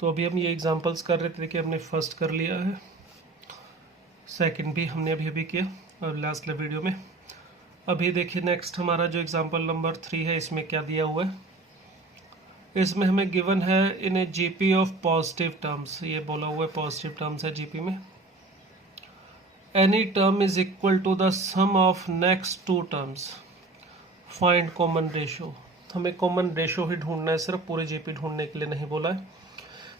तो अभी हम ये एग्जांपल्स कर रहे थे कि हमने फर्स्ट कर लिया है, सेकंड भी हमने अभी किया और लास्ट वीडियो में। अभी देखिए नेक्स्ट हमारा जो एग्जांपल नंबर 3 है, इसमें क्या दिया हुआ है। इसमें हमें गिवन है in a GP of positive terms, ये बोला हुआ है पॉजिटिव टर्म्स है जीपी में। Any term is equal to the sum of next two terms, find common ratio. हमें कॉमन रेशो ही ढूंढना है, सिर्फ पूरे जीपी ढूंढने के लिए नहीं बोला है।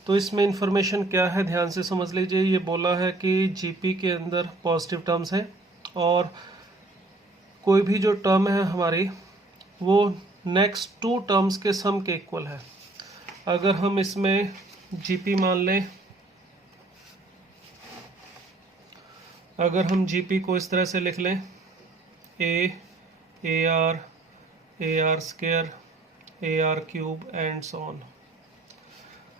तो इसमें इंफॉर्मेशन क्या है, ध्यान से समझ लीजिए। ये बोला है कि जीपी के अंदर पॉजिटिव टर्म्स हैं और कोई भी जो टर्म है हमारी वो नेक्स्ट टू टर्म्स के सम के इक्वल है। अगर हम इसमें जीपी मान लें, अगर हम जीपी को इस तरह से लिख लें, ए r square A r cube and so on.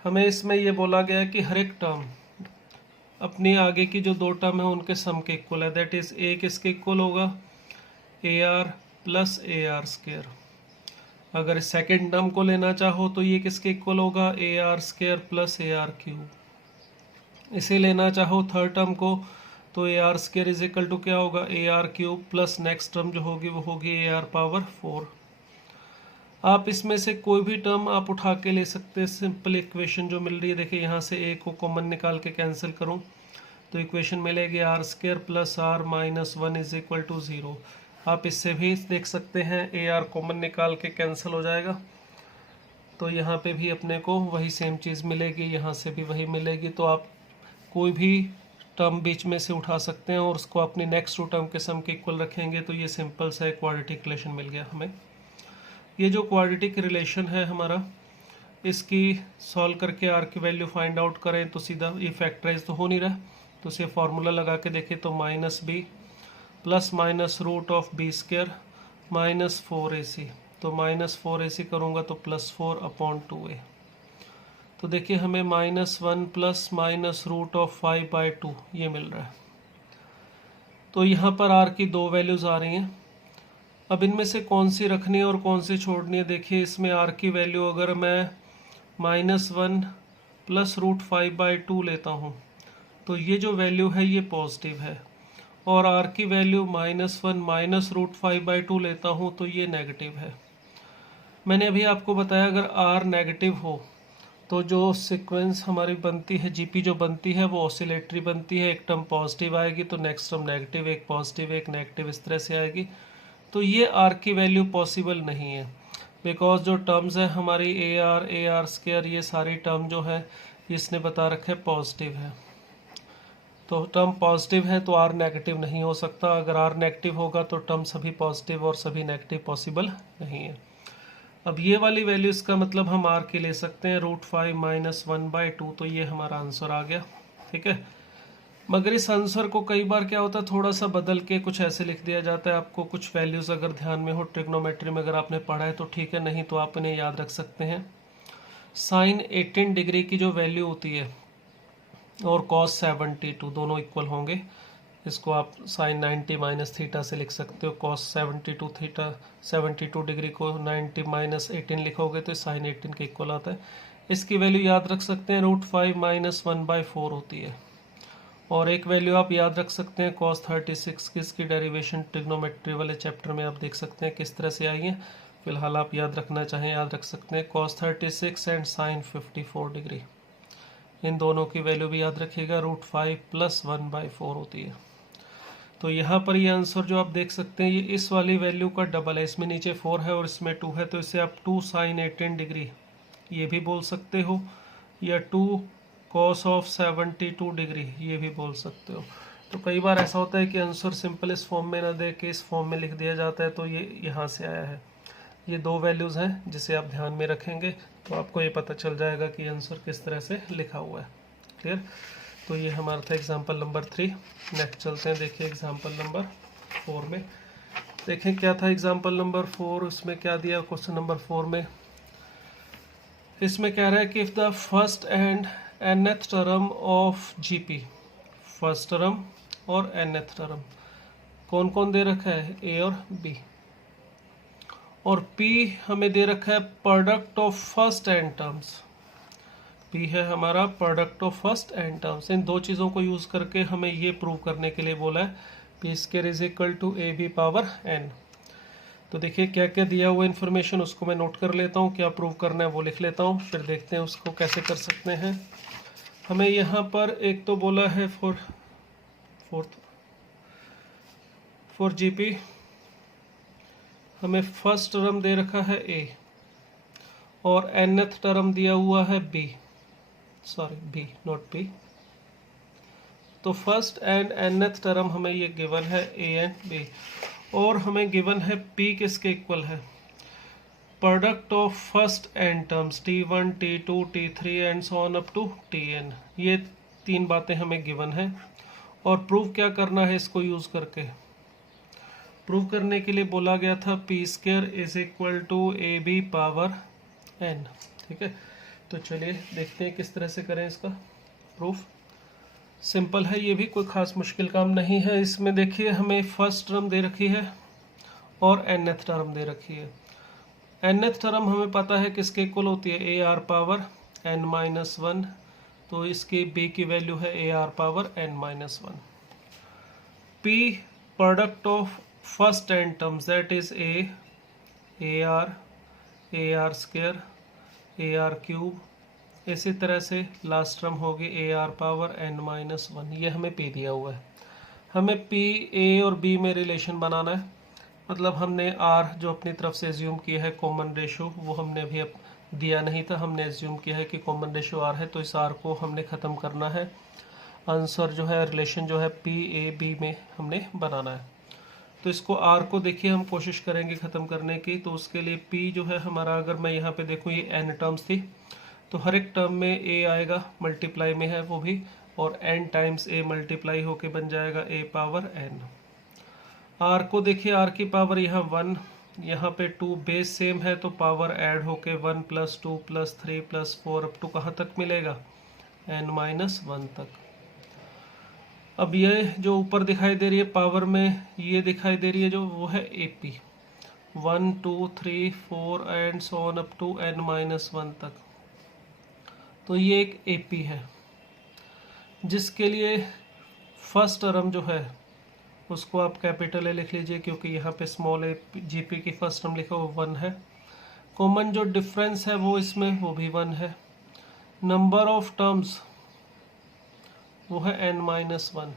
हमें इसमें ये बोला गया है कि हर एक टर्म अपनी आगे की जो दो टर्म है उनके सम के इक्वल है। दैट इज ए किसके इक्वल होगा, a r plus a r square. अगर सेकेंड टर्म को लेना चाहो तो ये किसके इक्वल होगा, a r square plus a r cube. इसे लेना चाहो थर्ड टर्म को तो a r square is equal to क्या होगा, a r cube plus next term जो होगी वो होगी ए आर पावर 4। आप इसमें से कोई भी टर्म आप उठा के ले सकते हैं। सिंपल इक्वेशन जो मिल रही है, देखिए यहाँ से ए को कॉमन निकाल के कैंसिल करूँ तो इक्वेशन मिलेगी r square plus r minus 1 is equal to 0। आप इससे भी देख सकते हैं, ए आर कॉमन निकाल के कैंसिल हो जाएगा तो यहाँ पे भी अपने को वही सेम चीज़ मिलेगी, यहाँ से भी वही मिलेगी। तो आप कोई भी टर्म बीच में से उठा सकते हैं और उसको अपनी नेक्स्ट टू टर्म के सम के इक्वल रखेंगे तो ये सिंपल सा क्वाड्रेटिक रिलेशन मिल गया हमें। ये जो क्वाड्रेटिक रिलेशन है हमारा, इसकी सॉल्व करके आर की वैल्यू फाइंड आउट करें तो सीधा ये फैक्टराइज तो हो नहीं रहा, तो इसे फार्मूला लगा के देखें तो minus b plus minus root of b square minus 4ac। तो माइनस 4ac करूँगा तो प्लस 4 अपॉन 2a। तो देखिए हमें -1 प्लस माइनस रूट ऑफ 5/2 ये मिल रहा है। तो यहाँ पर आर की दो वैल्यूज़ आ रही हैं। अब इनमें से कौन सी रखनी है और कौन सी छोड़नी है। देखिए इसमें आर की वैल्यू अगर मैं -1 प्लस रूट 5/2 लेता हूँ तो ये जो वैल्यू है ये पॉजिटिव है, और आर की वैल्यू -1 माइनस रूट 5/2 लेता हूँ तो ये नेगेटिव है। मैंने अभी आपको बताया अगर आर नेगेटिव हो तो जो सीक्वेंस हमारी बनती है, जीपी जो बनती है वो ऑसिलेटरी बनती है। एक टर्म पॉजिटिव आएगी तो नेक्स्ट टर्म नेगेटिव, एक पॉजिटिव एक नेगेटिव, इस तरह से आएगी। तो ये आर की वैल्यू पॉसिबल नहीं है, बिकॉज जो टर्म्स है हमारी ए आर स्क्वायर, ये सारी टर्म जो है इसने बता रखा है पॉजिटिव है। तो टर्म पॉजिटिव है तो आर नेगेटिव नहीं हो सकता। अगर आर नेगेटिव होगा तो टर्म सभी पॉजिटिव और सभी नेगेटिव पॉसिबल नहीं है। अब ये वाली वैल्यू इसका मतलब हम आर की ले सकते हैं √5 माइनस 1/2, तो ये हमारा आंसर आ गया। ठीक है, मगर इस आंसर को कई बार क्या होता है थोड़ा सा बदल के कुछ ऐसे लिख दिया जाता है। आपको कुछ वैल्यूज़ अगर ध्यान में हो, ट्रिग्नोमेट्री में अगर आपने पढ़ा है तो ठीक है, नहीं तो आप इन्हें याद रख सकते हैं। साइन 18 डिग्री की जो वैल्यू होती है और कॉस 72 दोनों इक्वल होंगे। इसको आप साइन 90 माइनस थीटा से लिख सकते हो। कॉस 72 थीटा 72 डिग्री को 90 माइनस 18 लिखोगे तो साइन 18 के इक्वल आता है। इसकी वैल्यू याद रख सकते हैं √5 माइनस 1/4 होती है। और एक वैल्यू आप याद रख सकते हैं cos 36 की, इसकी डेरिवेशन ट्रिग्नोमेट्री वाले चैप्टर में आप देख सकते हैं किस तरह से आई है। फिलहाल आप याद रखना चाहें याद रख सकते हैं cos 36 एंड साइन 54 डिग्री, इन दोनों की वैल्यू भी याद रखिएगा √5 प्लस 1/4 होती है। तो यहाँ पर ये आंसर जो आप देख सकते हैं ये इस वाली वैल्यू का डबल है। इसमें नीचे 4 है और इसमें 2 है, तो इसे आप 2 साइन 18 डिग्री ये भी बोल सकते हो, या 2 cos ऑफ 72 डिग्री ये भी बोल सकते हो। तो कई बार ऐसा होता है कि आंसर सिंपल इस फॉर्म में ना दे के इस फॉर्म में लिख दिया जाता है, तो ये यहाँ से आया है। ये दो वैल्यूज़ हैं जिसे आप ध्यान में रखेंगे तो आपको ये पता चल जाएगा कि आंसर किस तरह से लिखा हुआ है। क्लियर? तो ये हमारा था एग्जाम्पल नंबर 3। नेक्स्ट चलते हैं, देखिए एग्जाम्पल नंबर 4 में। देखें क्या था एग्जाम्पल नंबर 4, उसमें क्या दिया क्वेश्चन नंबर 4 में। इसमें कह रहा है कि if the first and nth term of GP, first term और nth टर्म कौन कौन दे रखा है, ए और बी, और P हमें दे रखा है product of first and terms. P है हमारा product of first and terms. इन दो चीज़ों को यूज़ करके हमें ये प्रूव करने के लिए बोला है p square is equal to a b power n. तो देखिए क्या क्या दिया हुआ इन्फॉर्मेशन उसको मैं नोट कर लेता हूँ, क्या प्रूव करना है वो लिख लेता हूँ, फिर देखते हैं उसको कैसे कर सकते हैं। हमें यहाँ पर एक तो बोला है फॉर जीपी हमें फर्स्ट टर्म दे रखा है ए और nth टर्म दिया हुआ है बी, बी नॉट पी। तो फर्स्ट एंड nth टर्म हमें ये गिवन है ए एंड बी, और हमें गिवन है पी किसके इक्वल है, product of first and terms t1 t2 t3 and so on up to tn। ये तीन बातें हमें गिवन है और प्रूव क्या करना है इसको यूज करके। प्रूव करने के लिए बोला गया था p square is equal to a b power n. ठीक है, तो चलिए देखते हैं किस तरह से करें इसका प्रूफ। सिंपल है, ये भी कोई खास मुश्किल काम नहीं है। इसमें देखिए हमें फर्स्ट टर्म दे रखी है और nth टर्म दे रखी है। nth टर्म हमें पता है किसके इक्वल होती है, A R power n minus one, तो इसकी b की वैल्यू है A R power n minus one. p product of first and terms that is a r square A r cube, इसी तरह से लास्ट टर्म होगी A R power n minus one. ये हमें p दिया हुआ है। हमें p a और b में रिलेशन बनाना है, मतलब हमने r जो अपनी तरफ से एज्यूम किया है कॉमन रेशो, वो हमने अभी दिया नहीं था, हमने एज्यूम किया है कि कॉमन रेशो r है, तो इस r को हमने ख़त्म करना है। आंसर जो है रिलेशन जो है p a b में हमने बनाना है। तो इसको r को देखिए हम कोशिश करेंगे ख़त्म करने की। तो उसके लिए p जो है हमारा, अगर मैं यहाँ पे देखूँ ये n टर्म्स थी, तो हर एक टर्म में a आएगा, मल्टीप्लाई में है वो भी, और n टाइम्स a मल्टीप्लाई होके बन जाएगा a पावर n। r को देखिए, r की पावर यहाँ 1, यहाँ पे 2, बेस सेम है तो पावर ऐड होके 1 + 2 + 3 + 4 अप टू कहाँ तक मिलेगा, n माइनस वन तक। अब ये जो ऊपर दिखाई दे रही है पावर में, ये दिखाई दे रही है जो, वो है a p, 1 2 3 4 and so on up to n minus one तक। तो ये एक ए पी है जिसके लिए फर्स्ट टर्म जो है उसको आप कैपिटल ए लिख लीजिए, क्योंकि यहाँ पे स्मॉल ए जी पी की फर्स्ट टर्म लिखा वो 1 है। कॉमन जो डिफरेंस है वो इसमें वो भी 1 है। नंबर ऑफ टर्म्स वो है n माइनस वन।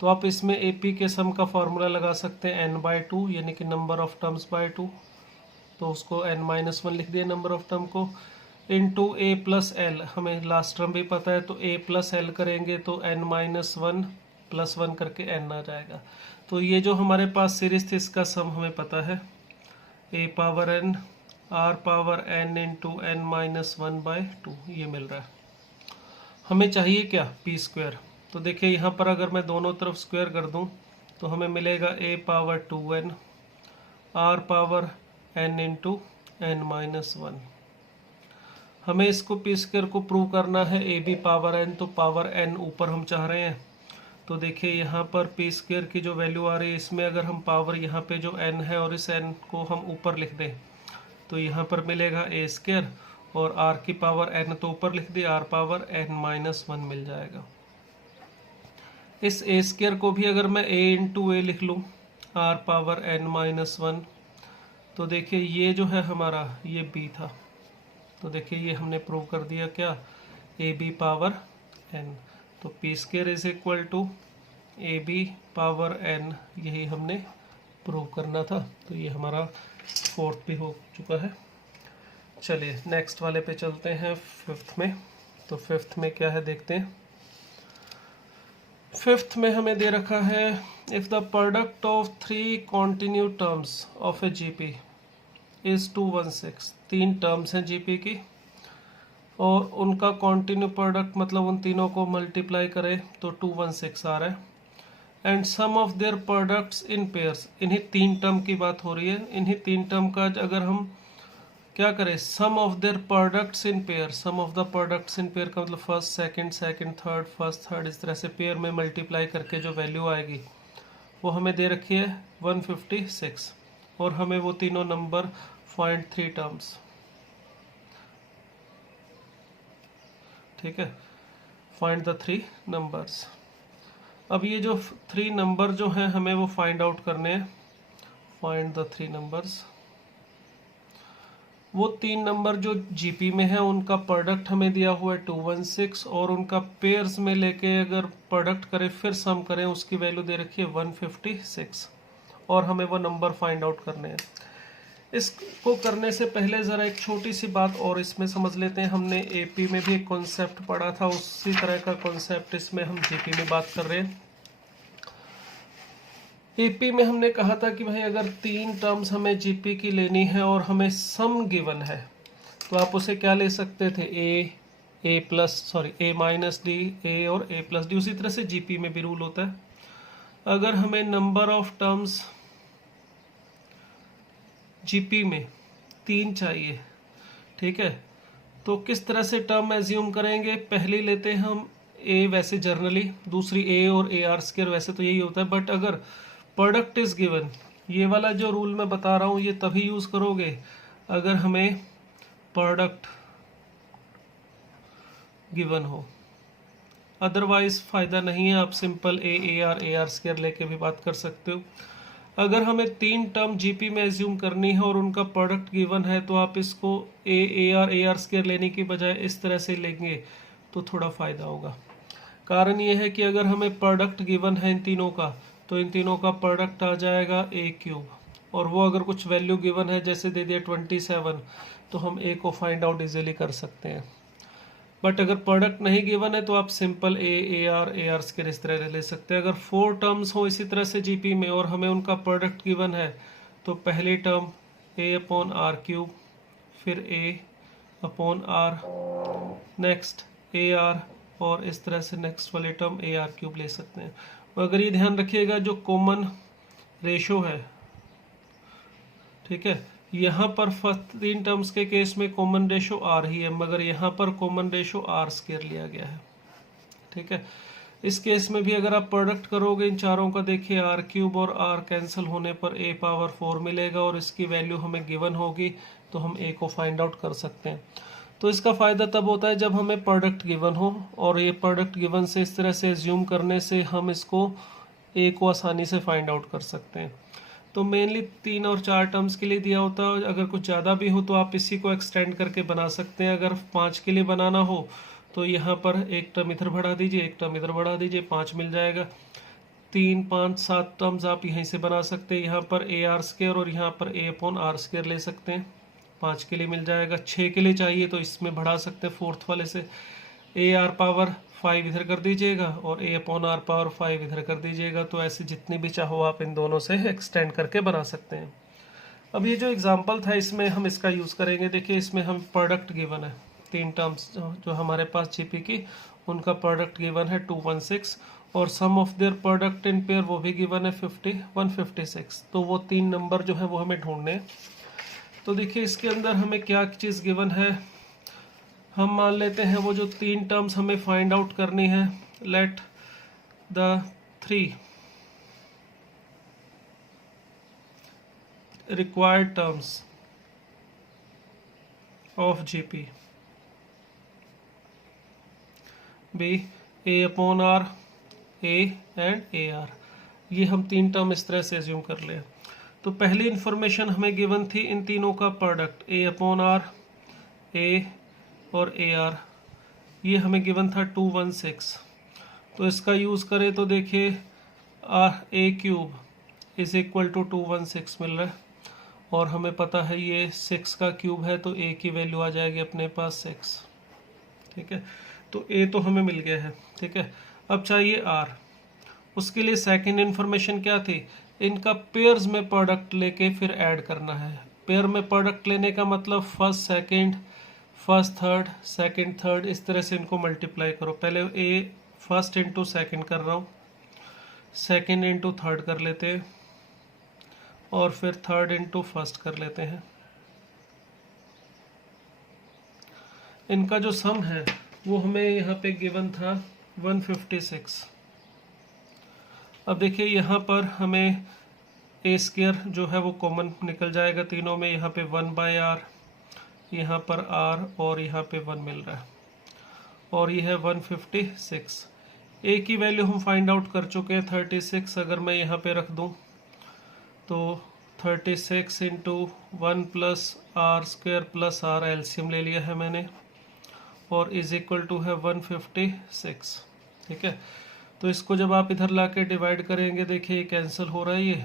तो आप इसमें ए पी के सम का फॉर्मूला लगा सकते हैं n/2, यानी कि नंबर ऑफ टर्म्स बाय 2। तो उसको n माइनस वन लिख दिया नंबर ऑफ टर्म को, इंटू a प्लस एल, हमें लास्ट टर्म भी पता है, तो a प्लस एल करेंगे तो n minus one plus one करके n आ जाएगा। तो ये जो हमारे पास सीरीज थी इसका सम हमें पता है, a power n r power n into n minus one by 2, ये मिल रहा है। हमें चाहिए क्या, पी स्क्वायर। तो देखिए यहाँ पर अगर मैं दोनों तरफ स्क्वायर कर दूँ तो हमें मिलेगा a power 2n r power n into n minus one. हमें इसको पी स्क्वायर को प्रूव करना है ए बी पावर n, तो पावर n ऊपर हम चाह रहे हैं। तो देखिए यहाँ पर पी स्क्वायर की जो वैल्यू आ रही है, इसमें अगर हम पावर यहाँ पे जो n है और इस n को हम ऊपर लिख दें तो यहाँ पर मिलेगा ए स्क्वायर, और r की पावर n तो ऊपर लिख दी, r power n minus one मिल जाएगा। इस ए स्क्वायर को भी अगर मैं a इंटू ए लिख लूँ, r power n minus one, तो देखिए ये जो है हमारा ये b था। तो देखिए ये हमने प्रूव कर दिया क्या, ए बी पावर n। तो p square is equal to a b power n, यही हमने प्रूव करना था। तो ये हमारा फोर्थ भी हो चुका है। चलिए नेक्स्ट वाले पे चलते हैं, फिफ्थ में। तो फिफ्थ में क्या है देखते हैं। फिफ्थ में हमें दे रखा है, if the product of 3 continue terms of A GP is 216, 3 terms हैं जीपी की और उनका कॉन्टिन्यू प्रोडक्ट मतलब उन तीनों को मल्टीप्लाई करें तो 216 आ रहा है, and sum of their products in pairs. इन्हीं 3 टर्म की बात हो रही है। इन्हीं 3 टर्म का अगर हम क्या करें, sum of their products in pair, sum of the products in pair का मतलब first second second third first third, इस तरह से पेयर में मल्टीप्लाई करके जो वैल्यू आएगी वो हमें दे रखी है 156, और हमें वो तीनों नंबर फाइंड 3 टर्म्स। ठीक है, फाइंड द 3 नंबर्स। अब ये जो 3 नंबर जो हैं हमें वो फाइंड आउट करने हैं। Find the 3 numbers. वो 3 नंबर जो जीपी में है उनका प्रोडक्ट हमें दिया हुआ है 216, और उनका पेयर्स में लेके अगर प्रोडक्ट करें फिर सम करें उसकी वैल्यू दे रखी है 156, और हमें वो नंबर फाइंड आउट करने हैं। इसको करने से पहले ज़रा एक छोटी सी बात और इसमें समझ लेते हैं। हमने एपी में भी एक कॉन्सेप्ट पढ़ा था, उसी तरह का कॉन्सेप्ट इसमें हम जीपी में बात कर रहे हैं। एपी में हमने कहा था कि भाई अगर 3 टर्म्स हमें जीपी की लेनी है और हमें सम गिवन है तो आप उसे क्या ले सकते थे, ए माइनस डी, ए और ए प्लस डी। उसी तरह से जीपी में भी रूल होता है। अगर हमें नंबर ऑफ टर्म्स जीपी में 3 चाहिए, ठीक है, तो किस तरह से टर्म एज्यूम करेंगे। पहली लेते हैं हम ए, वैसे जर्नली, दूसरी ए और ए आर स्क्वायर, वैसे तो यही होता है। बट अगर प्रोडक्ट इज गिवन, ये वाला जो रूल मैं बता रहा हूँ ये तभी यूज करोगे अगर हमें प्रोडक्ट गिवन हो, अदरवाइज फायदा नहीं है। आप सिंपल ए आर स्क्वायर लेके भी बात कर सकते हो। अगर हमें 3 टर्म जीपी में एज्यूम करनी है और उनका प्रोडक्ट गिवन है तो आप इसको ए आर स्क्वायर लेने की बजाय इस तरह से लेंगे तो थोड़ा फायदा होगा। कारण ये है कि अगर हमें प्रोडक्ट गिवन है इन तीनों का तो इन तीनों का प्रोडक्ट आ जाएगा ए क्यूब, और वो अगर कुछ वैल्यू गिवन है जैसे दे दिया 27 तो हम ए को फाइंड आउट इजीली कर सकते हैं। बट अगर प्रोडक्ट नहीं गिवन है तो आप सिंपल ए आर स्क्वायर इस तरह ले सकते हैं। अगर 4 टर्म्स हो इसी तरह से जीपी में और हमें उनका प्रोडक्ट गिवन है तो पहली term a upon r cube, फिर a upon r, next a r, और इस तरह से नेक्स्ट वाली टर्म ए आर क्यूब ले सकते हैं। अगर ये ध्यान रखिएगा जो कॉमन रेशो है, ठीक है, यहाँ पर फर्स्ट 3 टर्म्स के केस में कॉमन रेशो आर ही है, मगर यहाँ पर कॉमन रेशो आर स्क्वायर लिया गया है, ठीक है। इस केस में भी अगर आप प्रोडक्ट करोगे इन चारों का, देखिए आर क्यूब और आर कैंसिल होने पर ए पावर 4 मिलेगा, और इसकी वैल्यू हमें गिवन होगी तो हम ए को फाइंड आउट कर सकते हैं। तो इसका फ़ायदा तब होता है जब हमें प्रोडक्ट गिवन हो, और ये प्रोडक्ट गिवन से इस तरह से एज्यूम करने से हम इसको ए को आसानी से फाइंड आउट कर सकते हैं। तो मेनली 3 और 4 टर्म्स के लिए दिया होता है। अगर कुछ ज़्यादा भी हो तो आप इसी को एक्सटेंड करके बना सकते हैं। अगर 5 के लिए बनाना हो तो यहाँ पर एक टर्म इधर बढ़ा दीजिए, एक टर्म इधर बढ़ा दीजिए, 5 मिल जाएगा। 3, 5, 7 टर्म्स आप यहीं से बना सकते हैं। यहाँ पर ए आर स्क्वायर और यहाँ पर ए अपॉन आर स्क्वायर ले सकते हैं, 5 के लिए मिल जाएगा। 6 के लिए चाहिए तो इसमें बढ़ा सकते हैं 4th वाले से, ए आर पावर 5 इधर कर दीजिएगा और ए अपॉन आर पावर 5 इधर कर दीजिएगा। तो ऐसे जितनी भी चाहो आप इन दोनों से एक्सटेंड करके बना सकते हैं। अब ये जो एग्जांपल था इसमें हम इसका यूज़ करेंगे। देखिए इसमें हम प्रोडक्ट गिवन है 3 टर्म्स जो हमारे पास जीपी की, उनका प्रोडक्ट गिवन है 216, और sum of their product in pair वो भी गिवन है 156। तो वो 3 नंबर जो है वो हमें ढूंढने हैं। तो देखिए इसके अंदर हमें क्या चीज़ गिवन है, हम मान लेते हैं वो जो 3 टर्म्स हमें फाइंड आउट करनी है। Let the 3 required terms of GP be A upon R, A and AR। ये हम 3 टर्म इस तरह से एज्यूम कर लें। तो पहली इंफॉर्मेशन हमें गिवन थी इन तीनों का product A upon R, A और AR, ये हमें गिवन था 216। तो इसका यूज़ करें तो देखिए A cube is equal to 216 मिल रहा है, और हमें पता है ये 6 का क्यूब है तो A की वैल्यू आ जाएगी अपने पास 6, ठीक है। तो A तो हमें मिल गया है, ठीक है। अब चाहिए R, उसके लिए सेकंड इन्फॉर्मेशन क्या थी, इनका पेयर्स में प्रोडक्ट लेके फिर ऐड करना है। पेयर में प्रोडक्ट लेने का मतलब first second, first third, second third, इस तरह से इनको मल्टीप्लाई करो। पहले A फर्स्ट इंटू सेकेंड कर रहा हूँ, सेकेंड इंटू थर्ड कर लेते हैं, और फिर थर्ड इंटू फर्स्ट कर लेते हैं। इनका जो सम है वो हमें यहाँ पे गिवन था 156। अब देखिए यहाँ पर हमें ए स्क्वायर जो है वो कॉमन निकल जाएगा तीनों में। यहाँ पे 1/r, यहाँ पर r और यहाँ पे 1 मिल रहा है। और ये है 156। ए की वैल्यू हम फाइंड आउट कर चुके हैं 36। अगर मैं यहाँ पे रख दूँ तो 36 into 1 plus r square plus r, LCM ले लिया है मैंने, और इज इक्वल टू है 156। ठीक है, तो इसको जब आप इधर लाके डिवाइड करेंगे, देखिए ये कैंसिल हो रहा है। ये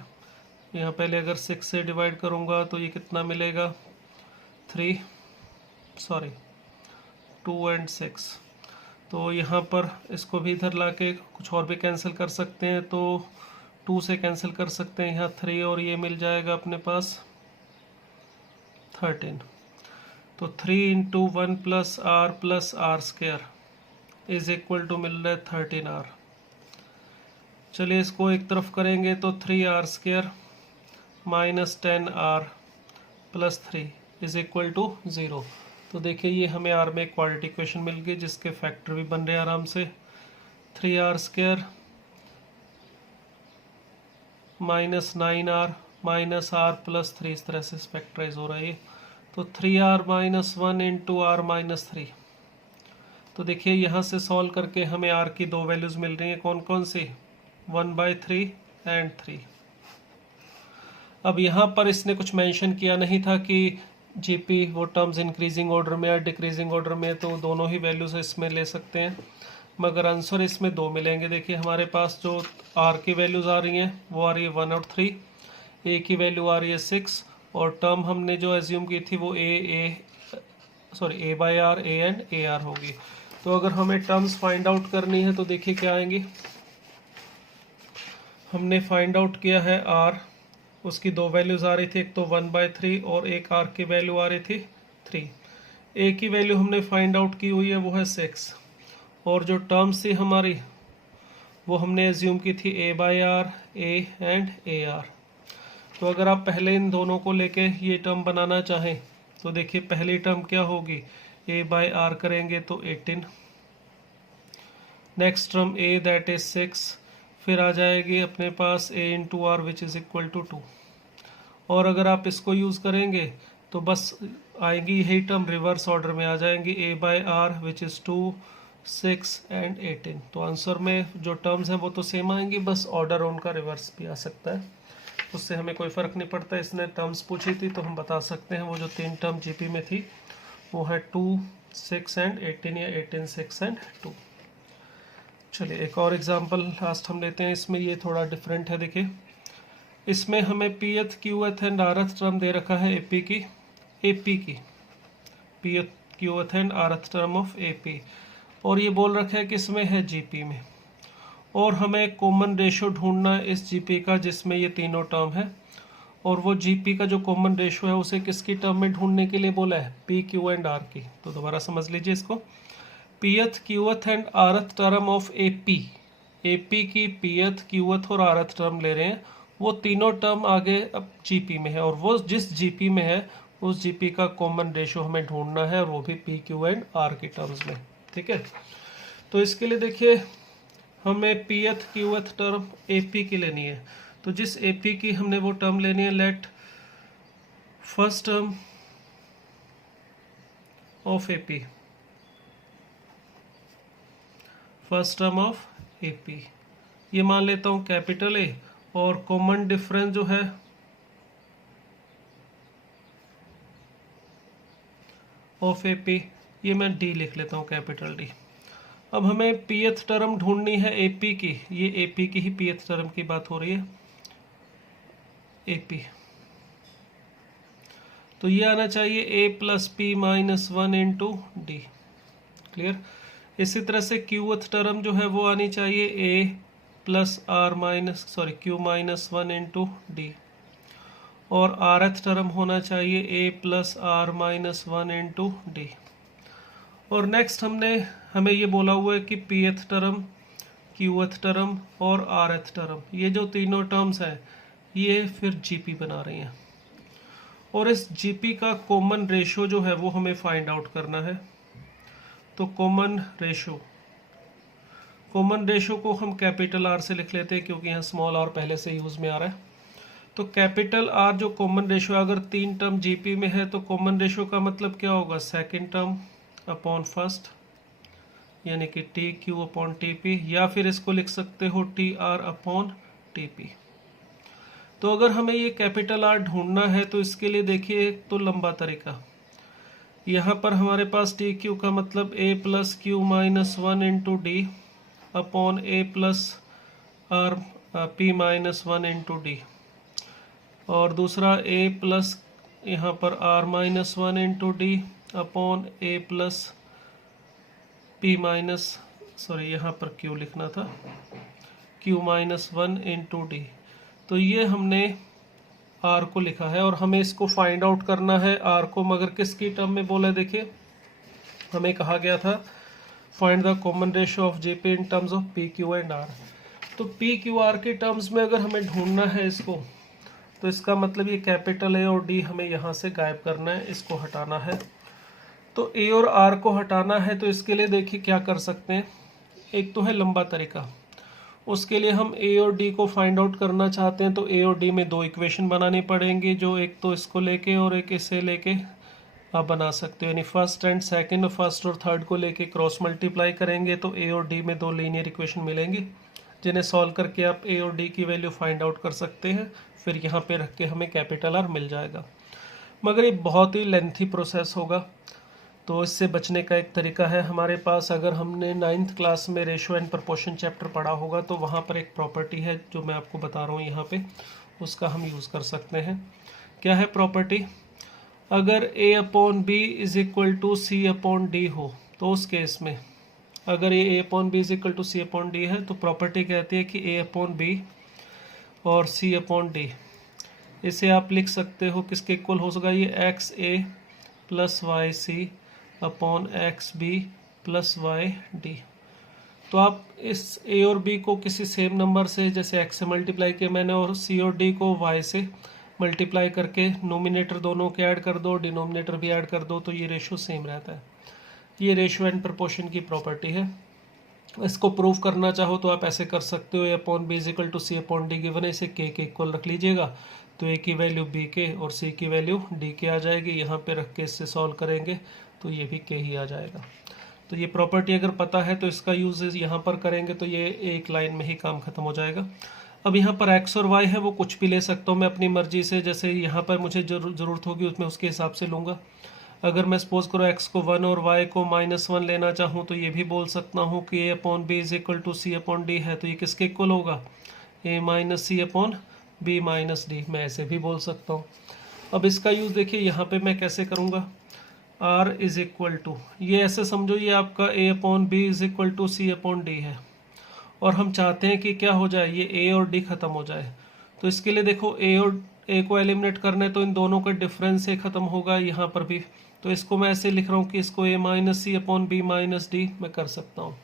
यहाँ पहले अगर 6 से डिवाइड करूँगा तो ये कितना मिलेगा, 2 और 6। तो यहाँ पर इसको भी इधर लाके कुछ और भी कैंसिल कर सकते हैं, तो 2 से कैंसिल कर सकते हैं यहाँ 3, और ये मिल जाएगा अपने पास 13। तो 3 into 1 plus r square is equal to मिल रहा है 13r। चलिए इसको एक तरफ करेंगे तो 3r square minus 10r plus 3 is equal to 0। तो देखिए ये हमें आर में क्वाड्रेटिक इक्वेशन मिल गई जिसके फैक्टर भी बन रहे हैं आराम से। 3r square minus 9r minus r plus 3, इस तरह से फैक्टराइज हो रहा है ये। तो 3r minus 1 into are minus 3। तो देखिए यहाँ से सॉल्व करके हमें r की दो वैल्यूज मिल रही हैं, कौन कौन सी, 1/3 एंड 3। अब यहाँ पर इसने कुछ मेंशन किया नहीं था कि जीपी वो टर्म्स इंक्रीजिंग ऑर्डर में या डिक्रीजिंग ऑर्डर में, तो दोनों ही वैल्यूज इसमें ले सकते हैं, मगर आंसर इसमें दो मिलेंगे। देखिए हमारे पास जो आर की वैल्यूज आ रही हैं वो आ रही है 1 और 3, ए की वैल्यू आ रही है 6, और टर्म हमने जो एज्यूम की थी वो a by r, a and a r होगी। तो अगर हमें टर्म्स फाइंड आउट करनी है तो देखिए क्या आएंगी। हमने फाइंड आउट किया है आर, उसकी दो वैल्यूज आ रही थी, एक तो 1/3 और एक आर की वैल्यू आ रही थी 3। ए की वैल्यू हमने फाइंड आउट की हुई है वो है 6, और जो टर्म्स थी हमारी वो हमने एज्यूम की थी a by r, a and a r. तो अगर आप पहले इन दोनों को लेके ये टर्म बनाना चाहें तो देखिए पहली टर्म क्या होगी, ए बाई आर करेंगे तो 18, next term a that is 6, फिर आ जाएगी अपने पास a into r which is equal to 2। और अगर आप इसको यूज़ करेंगे तो बस आएंगी यही टर्म रिवर्स ऑर्डर में आ जाएंगी, a by r which is 2, 6 and 18। तो आंसर में जो टर्म्स हैं वो तो सेम आएंगी, बस ऑर्डर उनका रिवर्स भी आ सकता है, उससे हमें कोई फ़र्क नहीं पड़ता। इसने टर्म्स पूछी थी तो हम बता सकते हैं वो जो 3 टर्म जीपी में थी वो है 2, 6 एंड 18 या 18, 6 एंड 2। चलिए एक और एग्जांपल लास्ट हम लेते हैं, इसमें ये थोड़ा डिफरेंट है। देखिए इसमें हमें पीएथ क्यूएथ एंड आरथ टर्म दे रखा है एपी की pth qth and rth term of AP, और ये बोल रखा है कि इसमें है जीपी में, और हमें कॉमन रेशो ढूंढना है इस जीपी का जिसमें ये तीनों टर्म है, और वो जीपी का जो कॉमन रेशो है उसे किसकी टर्म में ढूंढने के लिए बोला है, पी क्यू एंड आर की। तो दोबारा समझ लीजिए इसको, pth qth and rth term of AP की पीएथ क्यूएथ और आरथ टर्म ले रहे हैं, वो तीनों टर्म आगे अब जीपी में है, और वो जिस जीपी में है उस जीपी का कॉमन रेशो हमें ढूंढना है, और वो भी पी क्यू एंड आर की टर्म्स में। ठीक है, तो इसके लिए देखिए हमें पीएथ क्यूएथ टर्म एपी की लेनी है, तो जिस एपी की हमने वो टर्म लेनी है, let first term of AP, first term of AP ये मान लेता हूँ कैपिटल ए, और कॉमन डिफरेंस जो है ऑफ एपी ये मैं डी लिख लेता हूँ, कैपिटल डी। अब हमें पीएथ टर्म ढूंढनी है एपी की, ये एपी की ही पीएथ टर्म की बात हो रही है, एपी। तो ये आना चाहिए a plus p minus 1 into d, clear. इसी तरह से क्यूएथ टर्म जो है वो आनी चाहिए a plus r minus q minus 1 into d, और आरथ टर्म होना चाहिए a plus r minus 1 into d. और नेक्स्ट हमें ये बोला हुआ है कि पीएथ टर्म, क्यूएथ टर्म और आरथ टर्म, ये जो तीनों टर्म्स हैं ये फिर जीपी बना रही हैं, और इस जीपी का कॉमन रेशो जो है वो हमें फाइंड आउट करना है। तो कॉमन रेशो को हम कैपिटल आर से लिख लेते हैं क्योंकि यहाँ स्मॉल आर पहले से यूज में आ रहा है। तो कैपिटल आर जो कॉमन रेशो, अगर 3 टर्म जीपी में है तो कॉमन रेशो का मतलब क्या होगा, सेकंड टर्म अपॉन फर्स्ट यानी कि T Q upon T P, या फिर इसको लिख सकते हो T R upon T P. तो अगर हमें ये कैपिटल आर ढूंढना है तो इसके लिए देखिए एक तो लंबा तरीका, यहाँ पर हमारे पास टी क्यू का मतलब a plus q minus one into d upon a plus r p minus one into d, और दूसरा ए प्लस यहाँ पर r minus one into d upon a plus p minus, sorry यहाँ पर q लिखना था, q minus one into d. तो ये हमने आर को लिखा है और हमें इसको फाइंड आउट करना है आर को, मगर किसकी टर्म में बोला है? देखिए हमें कहा गया था find the common ratio of GP in terms of p q and r. तो पी क्यू आर के टर्म्स में अगर हमें ढूंढना है इसको, तो इसका मतलब ये कैपिटल ए और डी हमें यहाँ से गायब करना है, इसको हटाना है। तो ए और आर को हटाना है तो इसके लिए देखिए क्या कर सकते हैं। एक तो है लंबा तरीका, उसके लिए हम ए और डी को फाइंड आउट करना चाहते हैं तो ए और डी में दो इक्वेशन बनानी पड़ेंगी, जो एक तो इसको लेके और एक इसे लेके आप बना सकते हो, यानी फर्स्ट एंड सेकंड, फर्स्ट और थर्ड को लेके क्रॉस मल्टीप्लाई करेंगे तो ए और डी में दो लीनियर इक्वेशन मिलेंगी, जिन्हें सॉल्व करके आप ए और डी की वैल्यू फाइंड आउट कर सकते हैं। फिर यहाँ पे रख के हमें कैपिटल आर मिल जाएगा, मगर ये बहुत ही लेंथी प्रोसेस होगा। तो इससे बचने का एक तरीका है हमारे पास, अगर हमने 9th क्लास में रेशियो एंड प्रपोर्शन चैप्टर पढ़ा होगा तो वहाँ पर एक प्रॉपर्टी है जो मैं आपको बता रहा हूँ यहाँ पे, उसका हम यूज़ कर सकते हैं। क्या है प्रॉपर्टी? अगर a upon b is equal to c upon d हो, तो उस केस में अगर ये a upon b is equal to c upon d है तो प्रॉपर्टी कहती है कि a अपॉन बी और c अपॉन डी, इसे आप लिख सकते हो किसके इक्वल हो सका? ये x a plus y c upon x b plus y d. तो आप इस a और b को किसी सेम नंबर से, जैसे x से मल्टीप्लाई किया मैंने, और c और d को y से मल्टीप्लाई करके नोमिनेटर दोनों के ऐड कर दो, डिनोमिनेटर भी ऐड कर दो, तो ये रेशियो सेम रहता है। ये रेशियो एंड प्रपोर्शन की प्रॉपर्टी है। इसको प्रूव करना चाहो तो आप ऐसे कर सकते हो, a upon b is equal to c upon d given है, इसे के इक्वल रख लीजिएगा, तो ए की वैल्यू बी के और सी की वैल्यू डी के आ जाएगी। यहाँ पे रख के इससे सॉल्व करेंगे तो ये भी के ही आ जाएगा। तो ये प्रॉपर्टी अगर पता है तो इसका यूज यहाँ पर करेंगे तो ये एक लाइन में ही काम खत्म हो जाएगा। अब यहाँ पर x और y है वो कुछ भी ले सकता हूँ मैं अपनी मर्जी से, जैसे यहाँ पर मुझे ज़रूरत होगी उसमें उसके हिसाब से लूँगा। अगर मैं सपोज करो x को 1 और y को -1 लेना चाहूँ तो ये भी बोल सकता हूँ कि a upon b is equal to c upon d है, तो ये किसके इक्वल होगा? a minus c upon b minus d, मैं ऐसे भी बोल सकता हूँ। अब इसका यूज़ देखिए यहाँ पे मैं कैसे करूँगा। r इज इक्वल टू, ये ऐसे समझो ये आपका a upon b is equal to c upon d है, और हम चाहते हैं कि क्या हो जाए, ये a और d खत्म हो जाए। तो इसके लिए देखो a और a को एलिमिनेट करना है तो इन दोनों का डिफरेंस से खत्म होगा यहाँ पर भी। तो इसको मैं ऐसे लिख रहा हूँ कि इसको a minus c upon b minus d मैं कर सकता हूँ।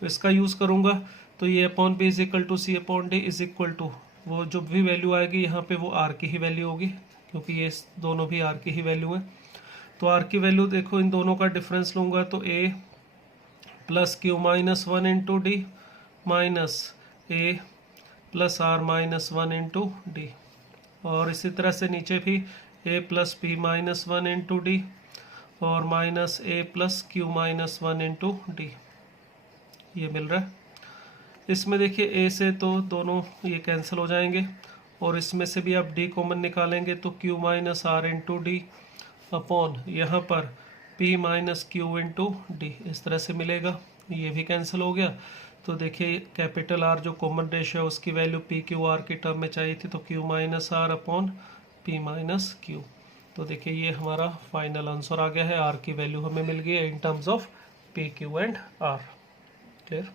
तो इसका यूज़ करूँगा तो ये upon b is equal to c upon d is equal to, वो जो भी वैल्यू आएगी यहाँ पे वो r की ही वैल्यू होगी, क्योंकि ये दोनों भी r की ही वैल्यू है। तो r की वैल्यू देखो, इन दोनों का डिफरेंस लूँगा तो a plus q minus one into d minus a plus r minus one into d, और इसी तरह से नीचे भी a plus p minus one into d और minus a plus q minus one into d, ये मिल रहा है। इसमें देखिए a से तो दोनों ये कैंसिल हो जाएंगे, और इसमें से भी आप d कॉमन निकालेंगे तो q minus r into d upon यहाँ पर p minus q into d, इस तरह से मिलेगा। ये भी कैंसिल हो गया। तो देखिए कैपिटल R जो कॉमन रेशियो है उसकी वैल्यू पी क्यू आर की टर्म में चाहिए थी, तो q minus r upon p minus q. तो देखिए ये हमारा फाइनल आंसर आ गया है, R की वैल्यू हमें मिल गई है in terms of p q and r. Clear?